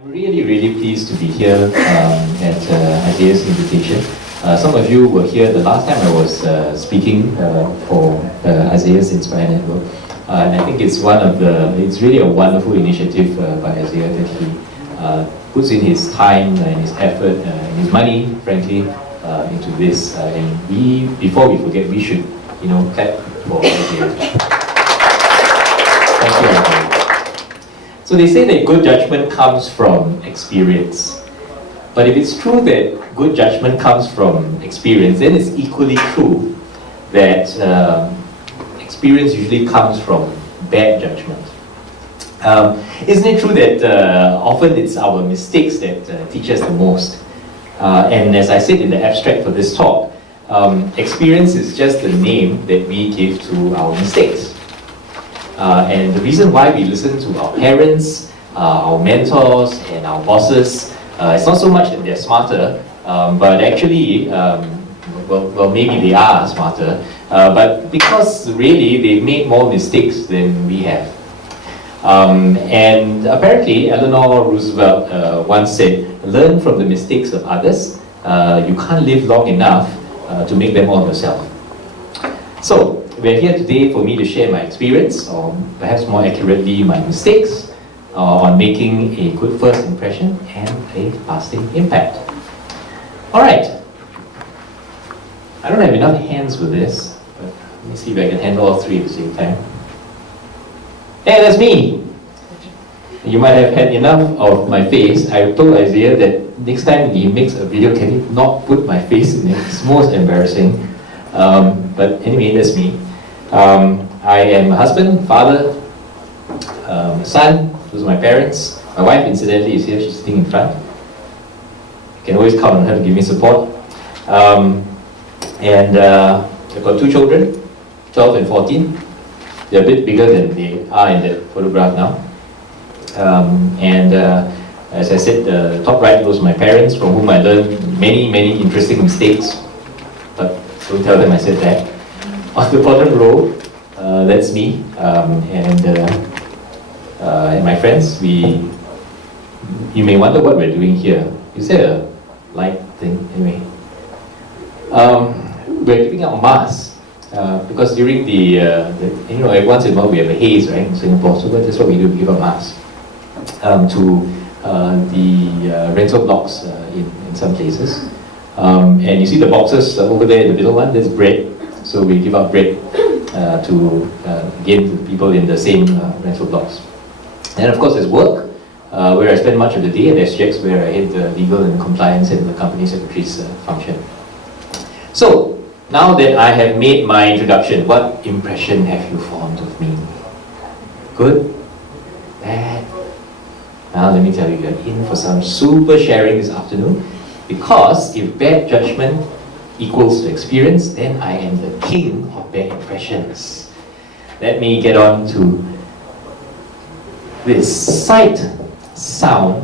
I'm really pleased to be here at Isaiah's invitation. Some of you were here the last time I was speaking for Isaiah's Inspire Network. And I think it's really a wonderful initiative by Isaiah that he puts in his time and his effort and his money, frankly, into this. And before we forget, we should, clap for Isaiah. Thank you, Isaiah. So they say that good judgment comes from experience. But if it's true that good judgment comes from experience, then it's equally true that experience usually comes from bad judgment. Isn't it true that often it's our mistakes that teach us the most? And as I said in the abstract for this talk, experience is just the name that we give to our mistakes. And the reason why we listen to our parents, our mentors, and our bosses, it's not so much that they're smarter, but actually, well, maybe they are smarter, but because really they've made more mistakes than we have. And apparently, Eleanor Roosevelt once said, "Learn from the mistakes of others. You can't live long enough to make them all yourself." So, we're here today for me to share my experience, or perhaps more accurately, my mistakes, on making a good first impression and a lasting impact. Alright. I don't have enough hands for this, but let me see if I can handle all three at the same time. Hey, that's me! You might have had enough of my face. I told Isaiah that next time he makes a video, can he not put my face in it? It's most embarrassing. But anyway, that's me. I am a husband, father, son. Those are my parents. My wife, incidentally, is here. She's sitting in front. You can always count on her to give me support. And I've got two children, 12 and 14. They're a bit bigger than they are in that photograph now. As I said, the top right, those are my parents, from whom I learned many interesting mistakes. But don't tell them I said that. On the bottom row, that's me, and my friends. You may wonder what we're doing here. Is there a light thing? Anyway, we're giving out masks because during once in a while we have a haze, right, in Singapore. So that's what we do. We give out masks to the rental blocks in some places. And you see the boxes over there, the middle one. That's bread. So we give out bread to people in the same rental blocks. And of course there's work, where I spend much of the day at SGX, where I head the legal and compliance and the company secretary's function. So, now that I have made my introduction, what impression have you formed of me? Good? Bad? Now let me tell you, you're in for some super sharing this afternoon, because if bad judgment equals to experience, then I am the king of bad impressions. Let me get on to this sight, sound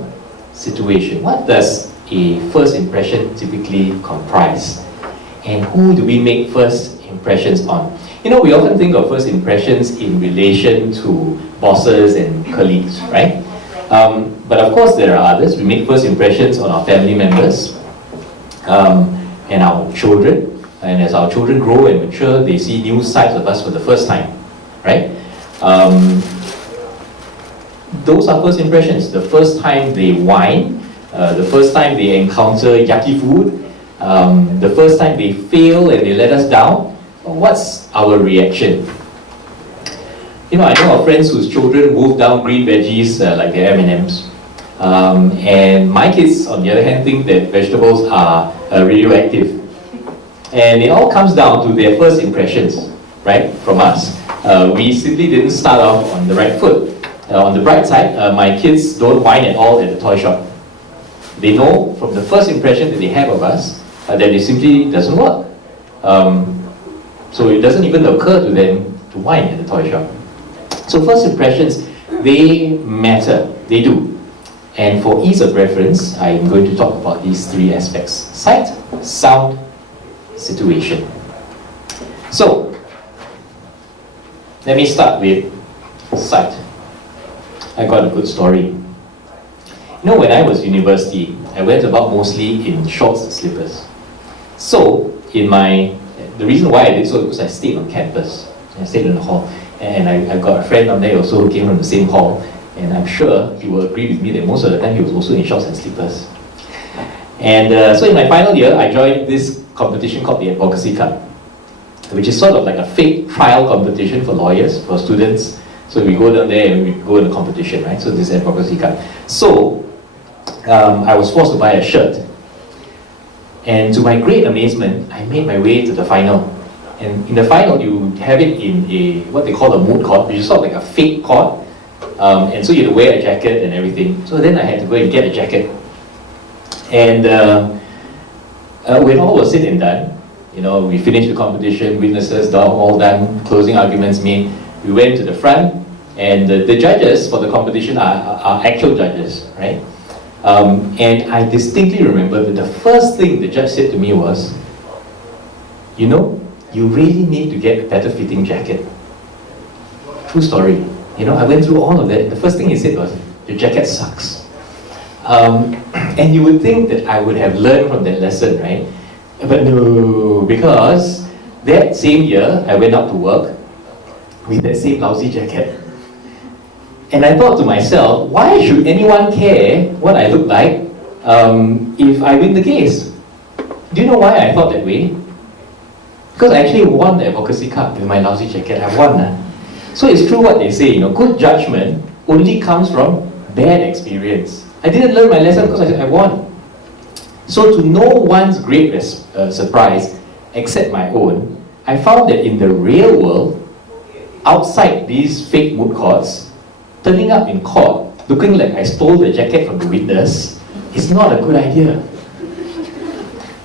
situation. What does a first impression typically comprise? And who do we make first impressions on? We often think of first impressions in relation to bosses and colleagues, right? But of course there are others. We make first impressions on our family members, and our children, and as our children grow and mature, they see new sides of us for the first time, right? Those are first impressions. The first time they whine, the first time they encounter yucky food, the first time they fail and they let us down. What's our reaction? I know of friends whose children wolf down green veggies like they're M&Ms. And my kids, on the other hand, think that vegetables are radioactive. And it all comes down to their first impressions, right, from us. We simply didn't start off on the right foot. On the bright side, my kids don't whine at all at the toy shop. They know from the first impression that they have of us that it simply doesn't work. So it doesn't even occur to them to whine at the toy shop. So first impressions, they matter. They do. And for ease of reference, I'm going to talk about these three aspects: sight, sound, situation. So, let me start with sight. I got a good story. when I was university, I went about mostly in shorts and slippers. So, the reason why I did so is because I stayed on campus. I stayed in the hall. And I got a friend down there also who came from the same hall. And I'm sure he will agree with me that most of the time he was also in shorts and slippers. And so in my final year, I joined this competition called the Advocacy Cup, which is sort of like a fake trial competition for lawyers, for students. So we go down there and we go in a competition, right? So this Advocacy Cup. So I was forced to buy a shirt. And to my great amazement, I made my way to the final. And in the final, you have it in what they call a moot court, which is sort of like a fake court. And so you had to wear a jacket and everything. So then I had to go and get a jacket. And when all was said and done, we finished the competition, witnesses all done, closing arguments made. We went to the front, and the judges for the competition are actual judges, right? And I distinctly remember that the first thing the judge said to me was, you really need to get a better fitting jacket. True story. I went through all of that. The first thing he said was, your jacket sucks. And you would think that I would have learned from that lesson, right? But no, because that same year, I went out to work with that same lousy jacket. And I thought to myself, why should anyone care what I look like if I win the case? Do you know why I thought that way? Because I actually won the Advocacy Cup with my lousy jacket. I won. So it's true what they say, good judgment only comes from bad experience. I didn't learn my lesson because I won. So to no one's great surprise, except my own, I found that in the real world, outside these fake moot courts, turning up in court, looking like I stole the jacket from the witness, is not a good idea.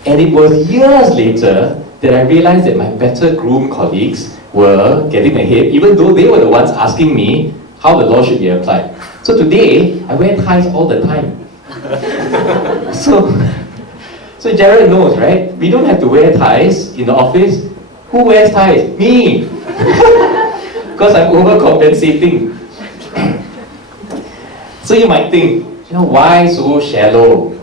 And it was years later that I realized that my better groomed colleagues were getting ahead, even though they were the ones asking me how the law should be applied. So today, I wear ties all the time. So Jared knows, right? We don't have to wear ties in the office. Who wears ties? Me! Because I'm overcompensating. So you might think, why so shallow?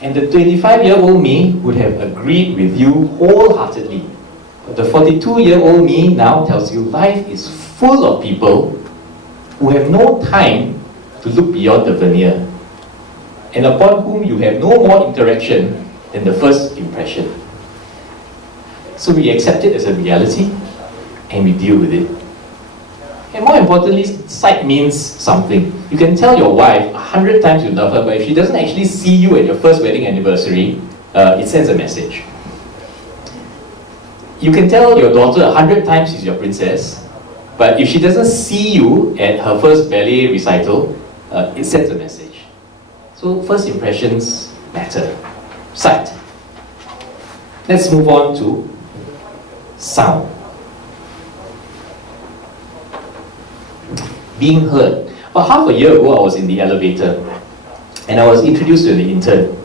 And the 25-year-old me would have agreed with you wholeheartedly. But the 42-year-old me now tells you life is full of people who have no time to look beyond the veneer, and upon whom you have no more interaction than the first impression. So we accept it as a reality, and we deal with it. And more importantly, sight means something. You can tell your wife 100 times you love her, but if she doesn't actually see you at your first wedding anniversary, it sends a message. You can tell your daughter 100 times she's your princess, but if she doesn't see you at her first ballet recital, it sends a message. So first impressions matter. Sight. Let's move on to sound. Being heard. About half a year ago, I was in the elevator and I was introduced to the intern.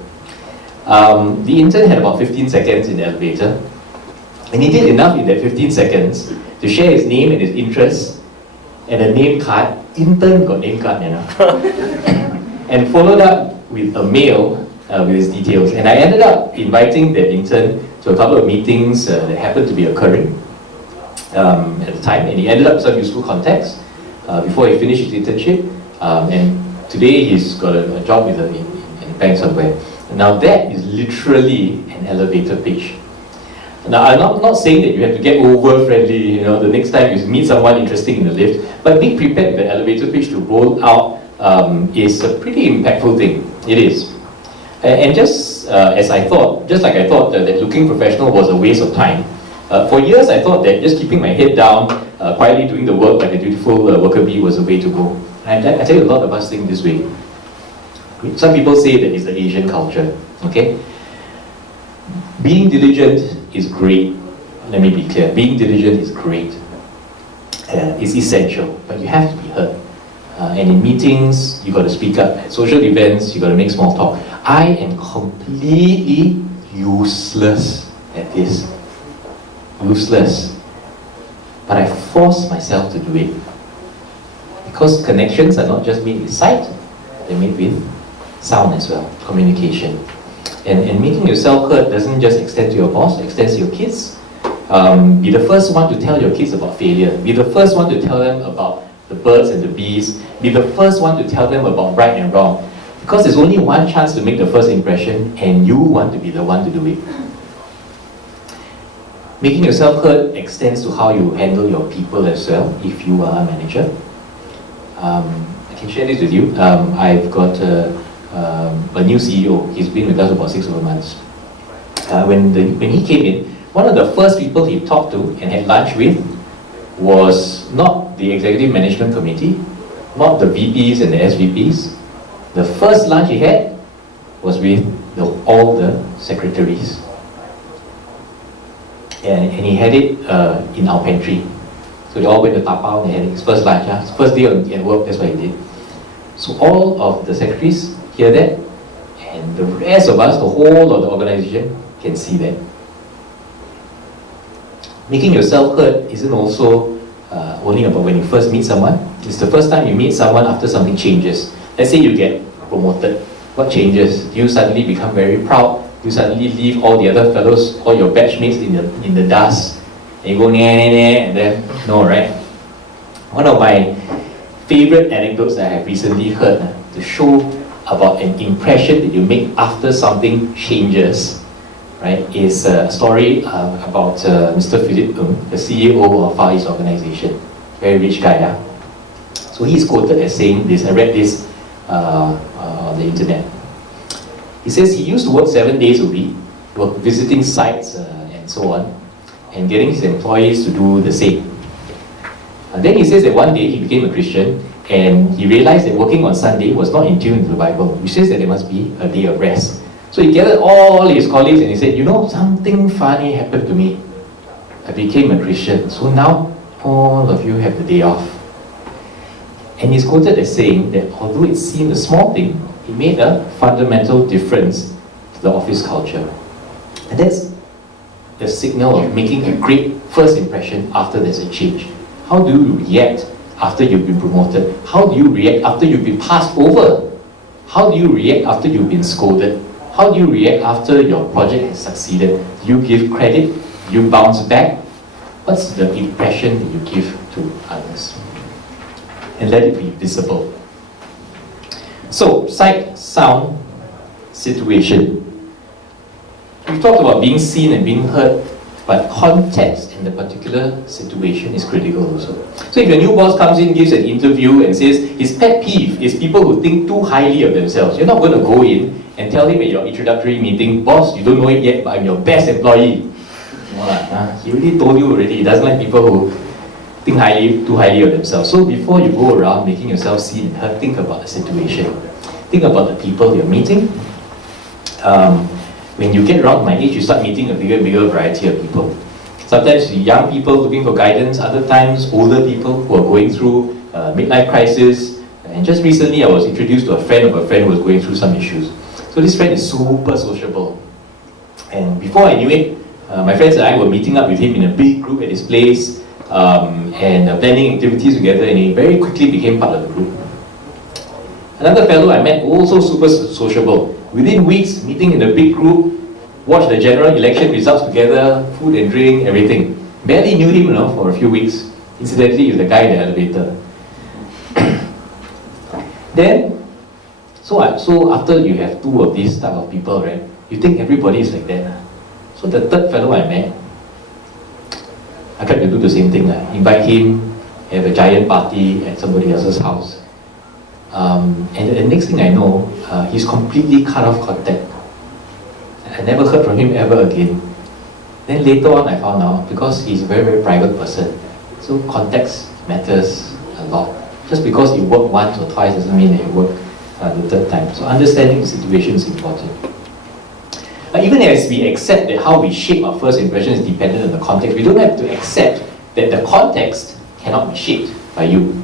The intern had about 15 seconds in the elevator, and he did enough in that 15 seconds to share his name and his interests and a name card. Intern got name card, and followed up with a mail with his details. And I ended up inviting that intern to a couple of meetings that happened to be occurring at the time, and he ended up with some useful contacts before he finished his internship. And today he's got a job in a bank somewhere. Now that is literally an elevator pitch. Now I'm not saying that you have to get over friendly, the next time you meet someone interesting in the lift, but being prepared with the elevator pitch to roll out is a pretty impactful thing. It is. And just like I thought that looking professional was a waste of time, for years I thought that just keeping my head down, quietly doing the work like a dutiful worker bee was the way to go. And I tell you, a lot of us think this way. Some people say that it's the Asian culture, okay? Being diligent is great. Let me be clear. Being diligent is great. It's essential, but you have to be heard. And in meetings, you got to speak up. At social events, you got to make small talk. I am completely useless at this. Useless. But I force myself to do it. Because connections are not just made with sight, they're made with sound as well, communication. And making yourself heard doesn't just extend to your boss, it extends to your kids. Be the first one to tell your kids about failure. Be the first one to tell them about the birds and the bees. Be the first one to tell them about right and wrong. Because there's only one chance to make the first impression, and you want to be the one to do it. Making yourself heard extends to how you handle your people as well, if you are a manager. I can share this with you. I've got a new CEO. He's been with us about 6 months. When he came in, one of the first people he talked to and had lunch with was not the executive management committee, not the VPs and the SVPs. The first lunch he had was with all the secretaries. And he had it in our pantry. So they all went to Tapao and they had his first lunch. First day at work, that's what he did. So all of the secretaries hear that, and the rest of us, the whole of the organization, can see that. Making yourself heard isn't also only about when you first meet someone. It's the first time you meet someone after something changes. Let's say you get promoted. What changes? Do you suddenly become very proud? Do you suddenly leave all the other fellows, all your batchmates in the dust? And you go, nah, and then, no, right? One of my favorite anecdotes that I have recently heard to show about an impression that you make after something changes, right, is a story about Mr. Philip Ng, the CEO of Far East Organization. Very rich guy, yeah? So he's quoted as saying this. I read this on the internet. He says he used to work 7 days a week, visiting sites and so on, and getting his employees to do the same. And then he says that one day he became a Christian, and he realized that working on Sunday was not in tune with the Bible, which says that there must be a day of rest. So he gathered all his colleagues and he said, you know, something funny happened to me. I became a Christian, so now all of you have the day off. And he's quoted as saying that although it seemed a small thing, it made a fundamental difference to the office culture. And that's the signal of making a great first impression after there's a change. How do you react after you've been promoted? How do you react after you've been passed over? How do you react after you've been scolded? How do you react after your project has succeeded? Do you give credit? Do you bounce back? What's the impression that you give to others? And let it be visible. So, sight, sound, situation. We've talked about being seen and being heard, but context in the particular situation is critical also. So if your new boss comes in, gives an interview and says his pet peeve is people who think too highly of themselves, you're not going to go in and tell him at your introductory meeting, boss, you don't know it yet, but I'm your best employee. He already told you already, he doesn't like people who think too highly of themselves. So before you go around making yourself seen and heard, think about the situation. Think about the people you're meeting. When you get around my age, you start meeting a bigger and bigger variety of people. Sometimes young people looking for guidance, other times older people who are going through midlife crisis. And just recently I was introduced to a friend of a friend who was going through some issues. So this friend is super sociable. And before I knew it, my friends and I were meeting up with him in a big group at his place and planning activities together, and he very quickly became part of the group. Another fellow I met, also super sociable. Within weeks, meeting in a big group, watched the general election results together, food and drink, everything. Barely knew him, for a few weeks. Incidentally, he's the guy in the elevator. Then, so after you have two of these type of people, right, you think everybody is like that. So the third fellow I met, I tried to do the same thing. Invite him, have a giant party at somebody else's house. And the next thing I know, he's completely cut off contact. I never heard from him ever again. Then later on I found out, because he's a very, very private person, so context matters a lot. Just because it worked once or twice doesn't mean that it worked the third time. So understanding the situation is important. Even as we accept that how we shape our first impression is dependent on the context, we don't have to accept that the context cannot be shaped by you.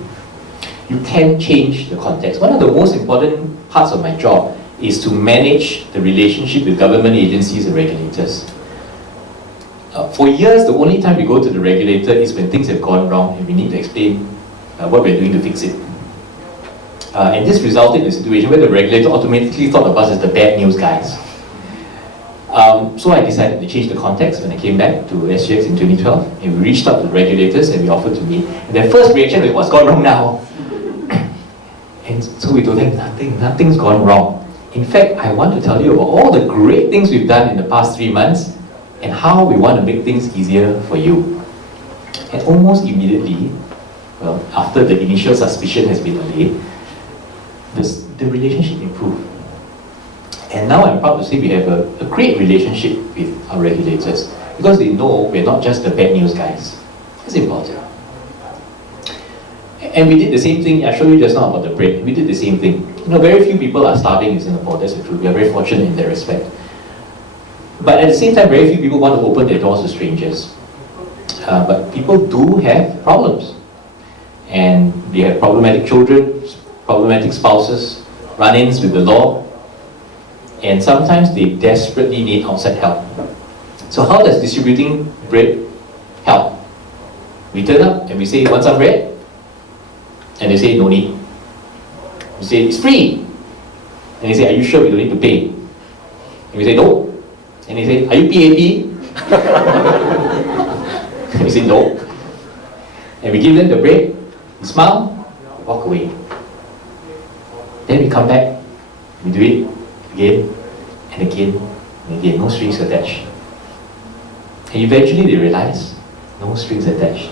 You can change the context. One of the most important parts of my job is to manage the relationship with government agencies and regulators. For years, the only time we go to the regulator is when things have gone wrong and we need to explain what we're doing to fix it. And this resulted in a situation where the regulator automatically thought of us as the bad news guys. So I decided to change the context when I came back to SGX in 2012, and we reached out to the regulators and we offered to meet. And their first reaction was, what's gone wrong now? And so we told them, nothing's gone wrong. In fact, I want to tell you about all the great things we've done in the past 3 months and how we want to make things easier for you. And almost immediately, well, after the initial suspicion has been allayed, the relationship improved. And now I'm proud to say we have a great relationship with our regulators because they know we're not just the bad news guys. That's important. And we did the same thing. I showed you just now about the bread. We did the same thing. Very few people are starving in Singapore, that's the truth. We are very fortunate in that respect. But at the same time, very few people want to open their doors to strangers. But people do have problems. And they have problematic children, problematic spouses, run-ins with the law, and sometimes they desperately need outside help. So how does distributing bread help? We turn up and we say, want some bread? And they say, no need. We say, it's free. And they say, are you sure we don't need to pay? And we say, no. And they say, are you PAP? And we say, no. And we give them the bread, we smile, we walk away. Then we come back, we do it again and again and again, no strings attached. And eventually they realize, no strings attached.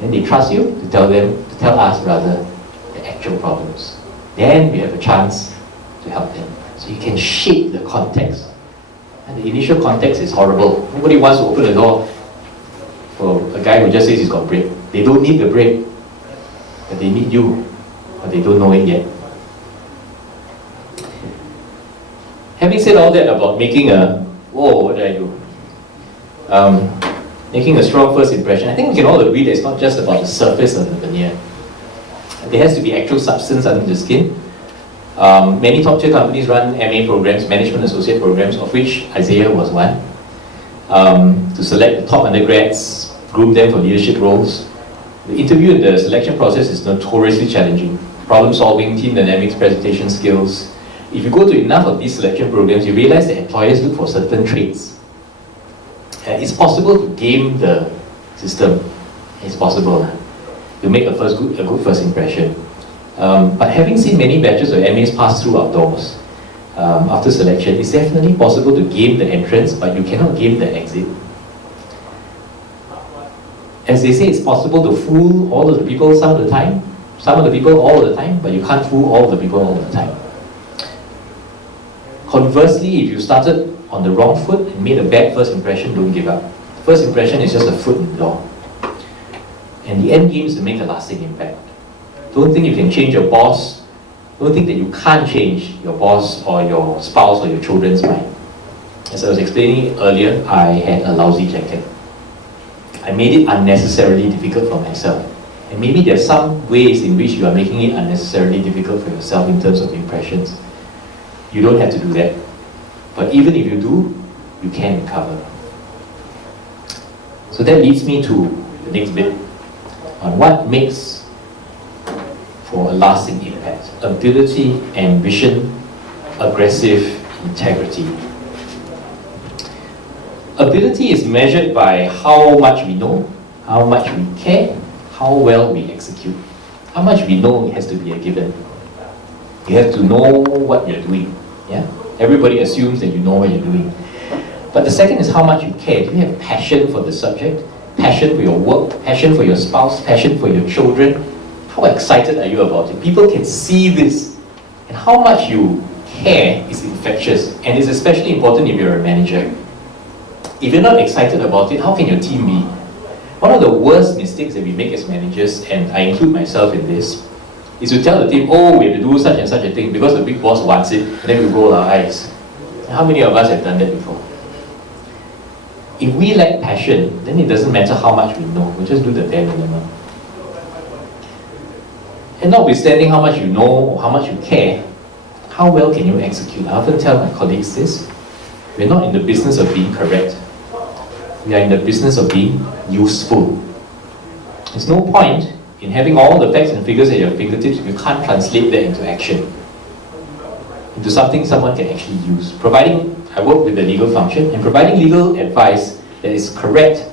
Then they trust you to tell us rather, the actual problems. Then we have a chance to help them. So you can shape the context. And the initial context is horrible. Nobody wants to open the door for a guy who just says he's got bread. They don't need the bread, but they need you, but they don't know it yet. Having said all that about making what did I do? Making a strong first impression, I think we can all agree that it's not just about the surface of the veneer. There has to be actual substance under the skin. Many top-tier companies run MA programs, Management Associate programs, of which Isaiah was one, to select the top undergrads, groom them for leadership roles. The interview and the selection process is notoriously challenging. Problem solving, team dynamics, presentation skills. If you go to enough of these selection programs, you realize that employers look for certain traits. It's possible to game the system. It's possible to make a good first impression. But having seen many batches of MAs pass through our doors after selection, it's definitely possible to game the entrance, but you cannot game the exit. As they say, it's possible to fool all of the people some of the time, some of the people all of the time, but you can't fool all of the people all the time. Conversely, if you started on the wrong foot and made a bad first impression, don't give up. First impression is just a foot in the door. And the end game is to make a lasting impact. Don't think you can change your boss. Don't think that you can't change your boss or your spouse or your children's mind. As I was explaining earlier, I had a lousy jacket. I made it unnecessarily difficult for myself. And maybe there are some ways in which you are making it unnecessarily difficult for yourself in terms of impressions. You don't have to do that. But even if you do, you can recover. So that leads me to the next bit on what makes for a lasting impact. Ability, ambition, aggressive integrity. Ability is measured by how much we know, how much we care, how well we execute. How much we know has to be a given. You have to know what you're doing. Yeah? Everybody assumes that you know what you're doing. But the second is how much you care. Do you have passion for the subject? Passion for your work? Passion for your spouse? Passion for your children? How excited are you about it? People can see this. And how much you care is infectious. And it's especially important if you're a manager. If you're not excited about it, how can your team be? One of the worst mistakes that we make as managers, and I include myself in this, is to tell the team, oh, we have to do such and such a thing because the big boss wants it, and then we roll our eyes. How many of us have done that before? If we lack passion, then it doesn't matter how much we know, we'll just do the bare minimum. And notwithstanding how much you know or how much you care, how well can you execute? I often tell my colleagues this, we're not in the business of being correct. We are in the business of being useful. There's no point in having all the facts and figures at your fingertips, you can't translate that into action, into something someone can actually use. Providing, I work with the legal function, and providing legal advice that is correct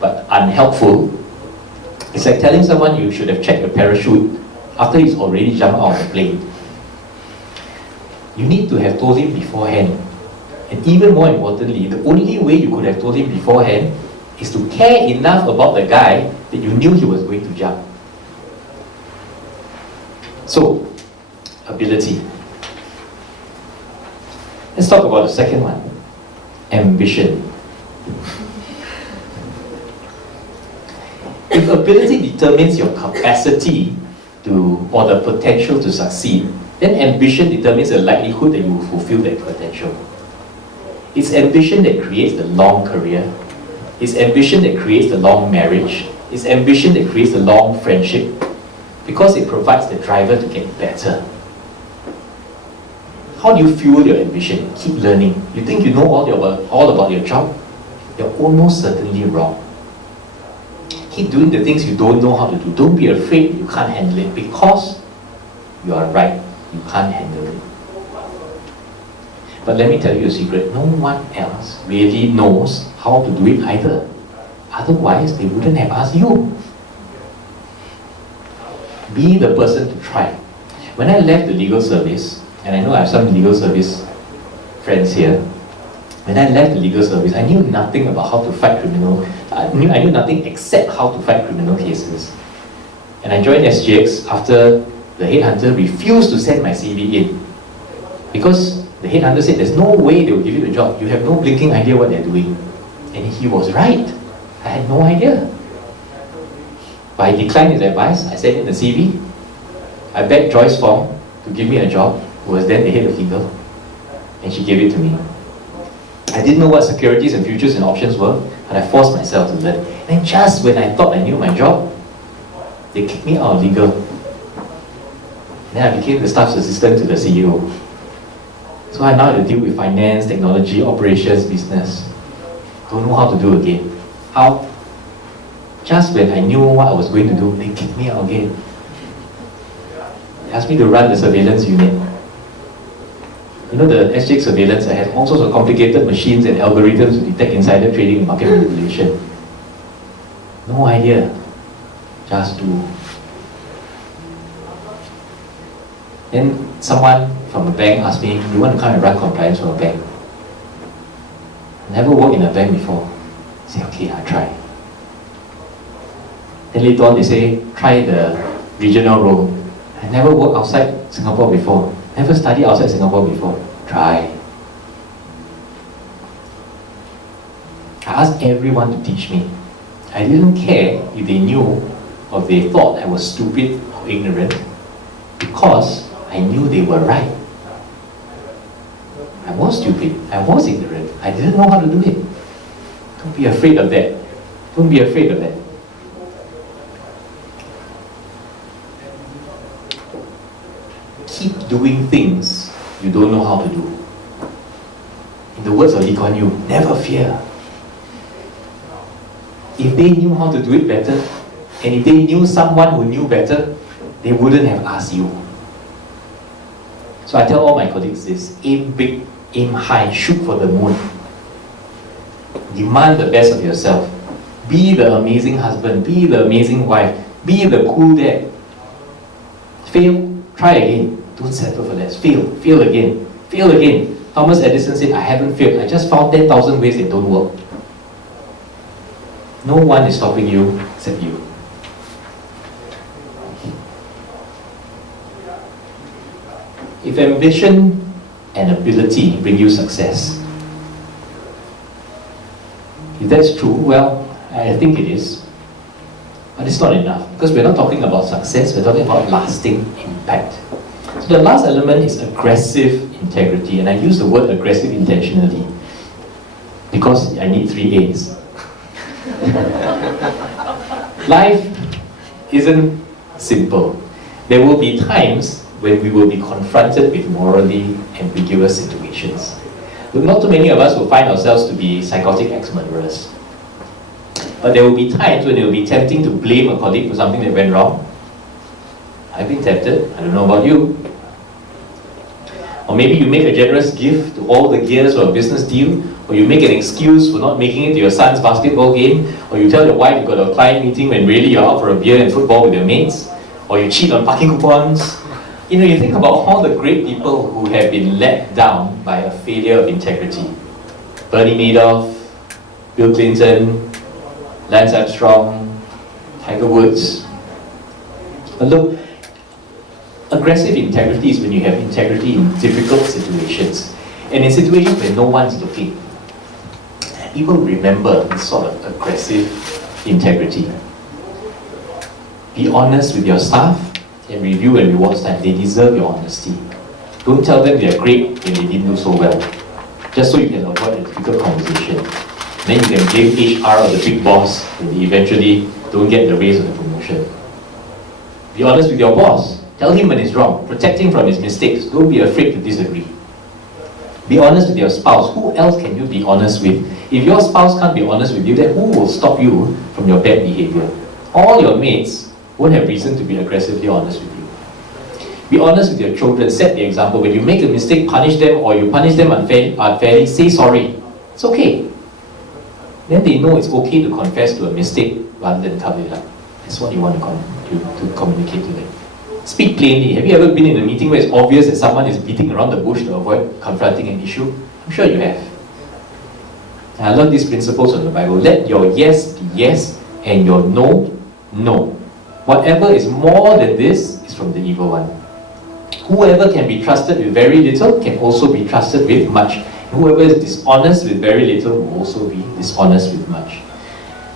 but unhelpful, it's like telling someone you should have checked your parachute after he's already jumped out of the plane. You need to have told him beforehand. And even more importantly, the only way you could have told him beforehand is to care enough about the guy that you knew he was going to jump. So, ability. Let's talk about the second one, ambition. If ability determines your capacity to, or the potential to succeed, then ambition determines the likelihood that you will fulfill that potential. It's ambition that creates the long career. It's ambition that creates the long marriage. It's ambition that creates the long friendship, because it provides the driver to get better. How do you fuel your ambition? Keep learning. You think you know all about your job? You're almost certainly wrong. Keep doing the things you don't know how to do. Don't be afraid you can't handle it, because you are right, you can't handle it. But let me tell you a secret, no one else really knows how to do it either. Otherwise, they wouldn't have asked you. Be the person to try. When I left the legal service, and I know I have some legal service friends here, when I left the legal service, I knew nothing about how to fight criminal. I knew nothing except how to fight criminal cases. And I joined SGX after the headhunter refused to send my CV in, because the headhunter said there's no way they will give you the job. You have no blinking idea what they're doing. And he was right. I had no idea. But I declined his advice. I sent in the CV. I begged Joyce Fong to give me a job, who was then the head of legal, and she gave it to me. I didn't know what securities and futures and options were, but I forced myself to learn. And just when I thought I knew my job, they kicked me out of legal. Then I became the staff's assistant to the CEO. So I now have to deal with finance, technology, operations, business. Don't know how to do again. How? Just when I knew what I was going to do, they kicked me out again. They asked me to run the surveillance unit. You know, the SGX surveillance, I had all sorts of complicated machines and algorithms to detect insider trading and market manipulation. No idea. Just do. Then someone from a bank asked me, you want to come and run compliance for a bank? Never worked in a bank before. I say, okay, I'll try. Then later on they say, try the regional role. I never worked outside Singapore before. Never studied outside Singapore before. Try. I asked everyone to teach me. I didn't care if they knew or they thought I was stupid or ignorant, because I knew they were right. I was stupid, I was ignorant, I didn't know how to do it. Don't be afraid of that. Don't be afraid of that. Keep doing things you don't know how to do. In the words of Lee Kuan Yew, never fear. If they knew how to do it better, and if they knew someone who knew better, they wouldn't have asked you. So I tell all my colleagues this: aim big, aim high, shoot for the moon. Demand the best of yourself. Be the amazing husband, be the amazing wife, be the cool dad. Fail, try again. Don't settle for less. Fail, fail again, fail again. Thomas Edison said, I haven't failed, I just found 10,000 ways that don't work. No one is stopping you except you. If ambition and ability bring you success, if that's true, well, I think it is. But it's not enough, because we're not talking about success, we're talking about lasting impact. So the last element is aggressive integrity, and I use the word aggressive intentionally because I need 3 A's. Life isn't simple. There will be times when we will be confronted with morally ambiguous situations. But not too many of us will find ourselves to be psychotic ex-murderers. But there will be times when it will be tempting to blame a colleague for something that went wrong, I've been tempted. I don't know about you. Or maybe you make a generous gift to all the gears for a business deal, or you make an excuse for not making it to your son's basketball game, or you tell your wife you got a client meeting when really you're out for a beer and football with your mates, or you cheat on parking coupons. You know, you think about all the great people who have been let down by a failure of integrity. Bernie Madoff, Bill Clinton, Lance Armstrong, Tiger Woods. But look, aggressive integrity is when you have integrity in difficult situations, and in situations where no one's looking. People remember this sort of aggressive integrity. Be honest with your staff and review and rewards time. They deserve your honesty. Don't tell them they're great when they didn't do so well, just so you can avoid a difficult conversation. Then you can blame HR or the big boss when they eventually don't get the raise or the promotion. Be honest with your boss. Tell him when he's wrong. Protect him from his mistakes. Don't be afraid to disagree. Be honest with your spouse. Who else can you be honest with? If your spouse can't be honest with you, then who will stop you from your bad behavior? All your mates won't have reason to be aggressively honest with you. Be honest with your children. Set the example. When you make a mistake, punish them, or you punish them unfairly, say sorry. It's okay. Then they know it's okay to confess to a mistake rather than cover it up. That's what you want to communicate to them. Speak plainly. Have you ever been in a meeting where it's obvious that someone is beating around the bush to avoid confronting an issue? I'm sure you have. And I love these principles from the Bible. Let your yes be yes and your no, no. Whatever is more than this is from the evil one. Whoever can be trusted with very little can also be trusted with much. Whoever is dishonest with very little will also be dishonest with much.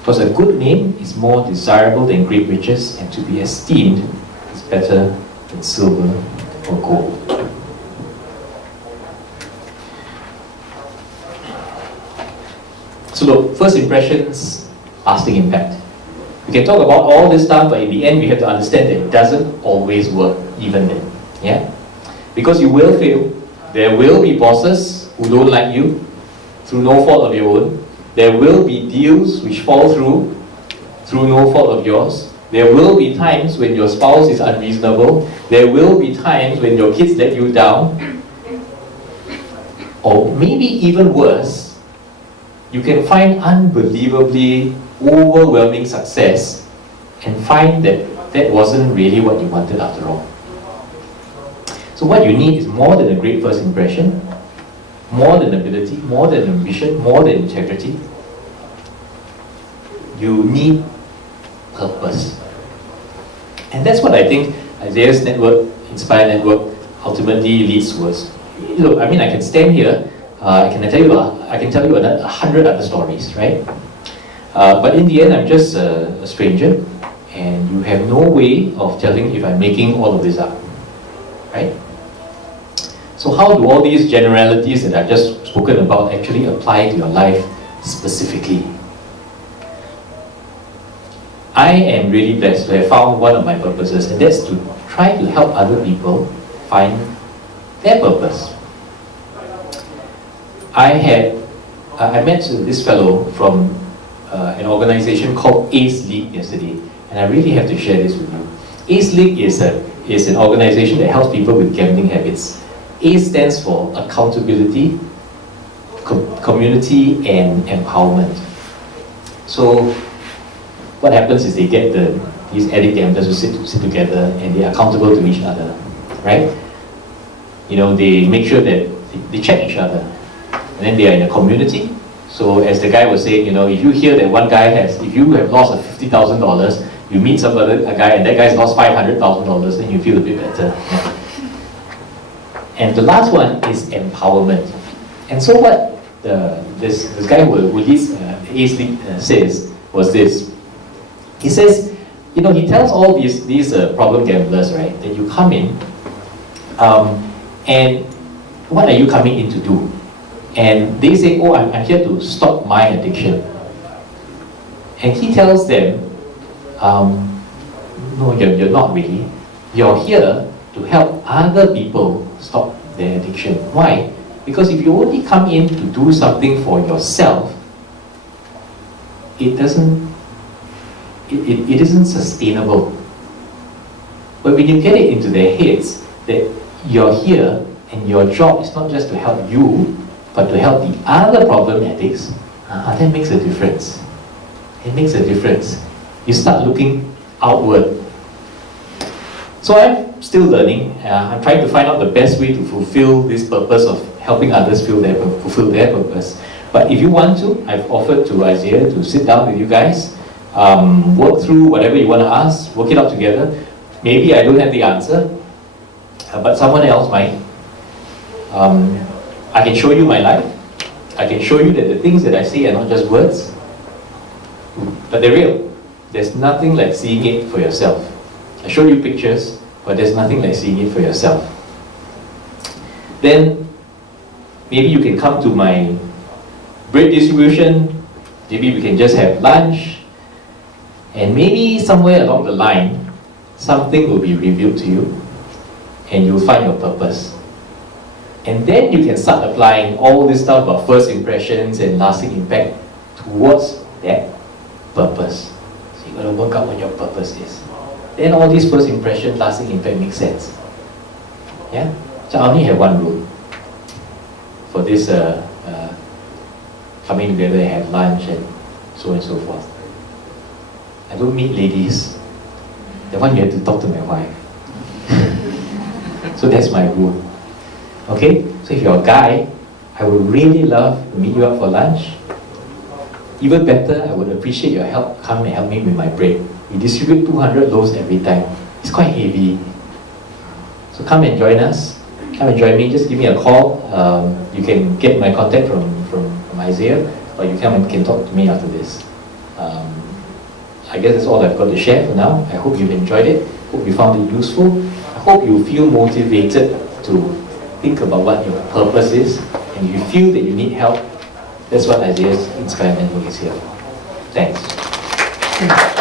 Because a good name is more desirable than great riches, and to be esteemed is better than silver or gold. So look, first impressions, lasting impact. We can talk about all this stuff, but in the end we have to understand that it doesn't always work even then. Yeah? Because you will fail. There will be bosses who don't like you through no fault of your own. There will be deals which fall through no fault of yours. There will be times when your spouse is unreasonable. There will be times when your kids let you down. Or maybe even worse, you can find unbelievably overwhelming success and find that that wasn't really what you wanted after all. So what you need is more than a great first impression, more than ability, more than ambition, more than integrity. You need purpose. And that's what I think Isaiah's network, Inspire Network, ultimately leads towards. Look, I mean, I can stand here, I can tell you 100 other stories, right? But in the end, I'm just a stranger, and you have no way of telling if I'm making all of this up, right? So how do all these generalities that I've just spoken about actually apply to your life specifically? I am really blessed to have found one of my purposes, and that's to try to help other people find their purpose. I met this fellow from an organization called ACE League yesterday, and I really have to share this with you. ACE League is an organization that helps people with gambling habits. A stands for accountability, community, and empowerment. So what happens is they get these addict gamblers who sit together and they are accountable to each other, right? You know, they make sure that they check each other, and then they are in a community. So as the guy was saying, you know, if you hear that one guy if you have lost $50,000, you meet a guy and that guy's lost $500,000, then you feel a bit better. Yeah. And the last one is empowerment. And so what this guy who leads ACE League says was this. He says, you know, he tells all these problem gamblers, right, that you come in, and what are you coming in to do? And they say, oh, I'm here to stop my addiction. And he tells them, no, you're not really. You're here to help other people stop their addiction. Why? Because if you only come in to do something for yourself, it isn't sustainable. But when you get it into their heads that you're here and your job is not just to help you, but to help the other problem addicts, that makes a difference. It makes a difference. You start looking outward. So I'm still learning. I'm trying to find out the best way to fulfill this purpose of helping others fulfill their purpose. But if you want to, I've offered to Isaiah to sit down with you guys, work through whatever you want to ask, work it out together. Maybe I don't have the answer, but someone else might. I can show you my life. I can show you that the things that I say are not just words, but they're real. There's nothing like seeing it for yourself. I showed you pictures, but there's nothing like seeing it for yourself. Then, maybe you can come to my bread distribution. Maybe we can just have lunch. And maybe somewhere along the line, something will be revealed to you, and you'll find your purpose. And then you can start applying all this stuff about first impressions and lasting impact towards that purpose. So you gotta work out what your purpose is. Then all these first impression, lasting impact make sense. Yeah? So I only have one rule for this coming together and have lunch and so forth. I don't meet ladies. The one you have to talk to my wife. So that's my rule. Okay? So if you're a guy, I would really love to meet you up for lunch. Even better, I would appreciate your help. Come and help me with my bread. We distribute 200 loaves every time. It's quite heavy. So come and join us. Come and join me. Just give me a call. You can get my contact from Isaiah, or you can talk to me after this. I guess that's all I've got to share for now. I hope you've enjoyed it. Hope you found it useful. I hope you feel motivated to think about what your purpose is, and you feel that you need help. That's what Isaiah's Inspire Network is here for. Thanks.